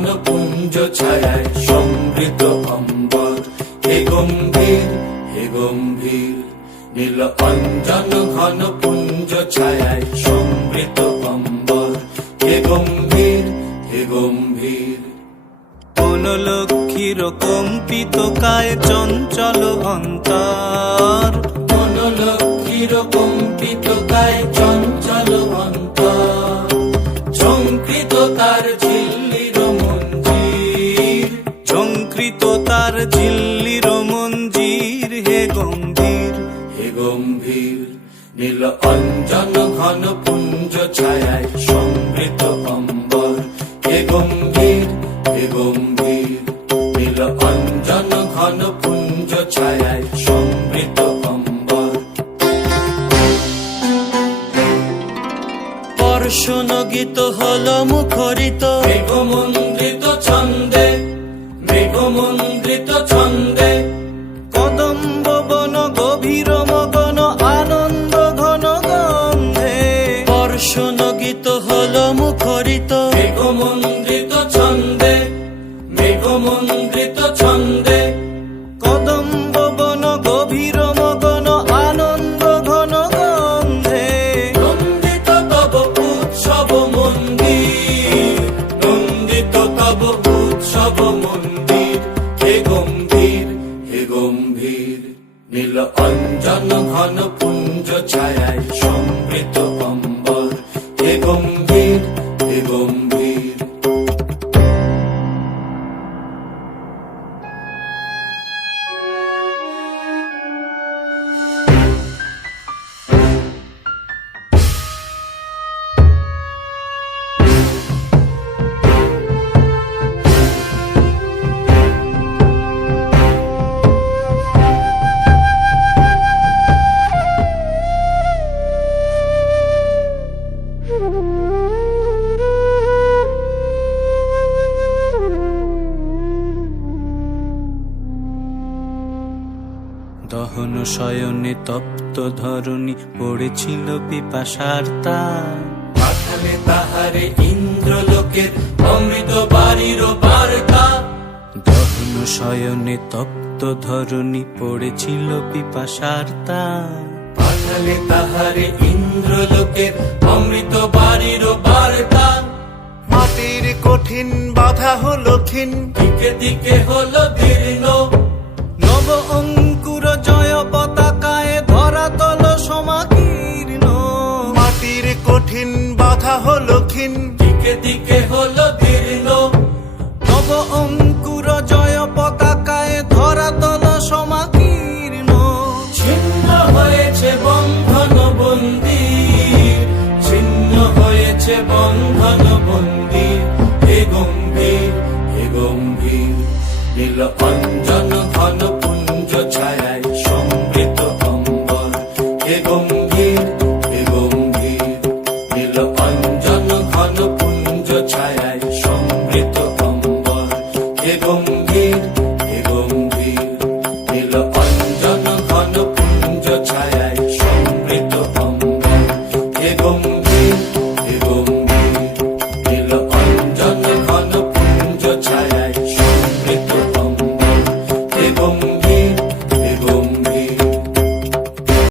ঘন পুঞ্জ ছায়ায় সমৃত অম্বর। হে গম্ভীর হে গম্ভীর নীল অঞ্জন ঘন পুঞ্জ ছায়ায় সমৃত অম্বর। হে গম্ভীর হে গম্ভীর। কোন লক্ষ্মীর কম্পিত কায় চঞ্চল অন্তর। কোন লক্ষ্মীর কম্পিত কায় চঞ্চল অন্তর। ঝঙ্কৃত তার ঝিল্লির মঞ্জির। ঝঙ্কৃত তার ঝিল্লির মঞ্জির। হে গম্ভীর হে গম্ভীর নীল অঞ্জন ঘন পুঞ্জ ছায়ায় সমৃত অম্বর। হে গম্ভীর হে গম্ভীর নীল অঞ্জন ঘন পুঞ্জ ছায়ায় সমৃত অম্বর। পর্শন গীত হল মুখরিত মেঘমন্দ্রিত ছন্দে। মেঘমন্দ্রিত ছন্দে কদম্ব বন গভীর মগন আনন্দ ঘন গন্ধে। পর্শন গীত হল মুখরিত মেঘমন্দ্রিত ছন্দে। মেঘমন্দ্রিত ছন্দে কদম্ব বন গভীর মগন আনন্দ ঘন গন্ধে। নন্দিত তব উৎসব মন্দির। নন্দিত তব উৎসব মন্দির। হে গম্ভীর হে গম্ভীর নীল অঞ্জন ঘন পুঞ্জ ছায়ায় সমৃত অম্বর। হে গম্ভীর হে গম্ভীর। দহন শয়নে তপ্ত ধরণী পড়েছিল পিপাসার তার। পাঠালে তাহারে ইন্দ্রলোকের অমৃত বাড়ির বার্তা। দহন শয়নে তপ্ত ধরণী পড়েছিল পিপাসার তার। পাঠালে তাহারে ইন্দ্রলোকের অমৃত বাড়ির বার্তা। মাটির কঠিন বাধা হলো ক্ষীণ। দিকে দিকে হলো দীর্ণ। নব অঙ্কুর জয় পতাকায় ধরাতল সমাকীর্ণ। মাটির কঠিন বাধা হলো ক্ষীণ। দিকে দিকে হলো দীর্ণ। নব অঙ্কুর জয় পতাকায় ধরাতল সমাকীর্ণ। ছিন্ন হয়েছে বন্ধন বন্দির। ছিন্ন হয়েছে বন্ধন বন্দির। হে গম্ভীর হে গম্ভীর নীল অঞ্জন ঘন পুঞ্জ ছায়ায় সমৃত অম্বর। হে গম্ভীর হে গম্ভীর নীল অঞ্জন ঘন পুঞ্জ ছায়ায় সমৃত অম্বর। হে গম্ভীর হে গম্ভীর নীল অঞ্জন ঘন পুঞ্জ ছায়ায় সমৃত অম্বর। হে গম্ভীর হে গম্ভীর।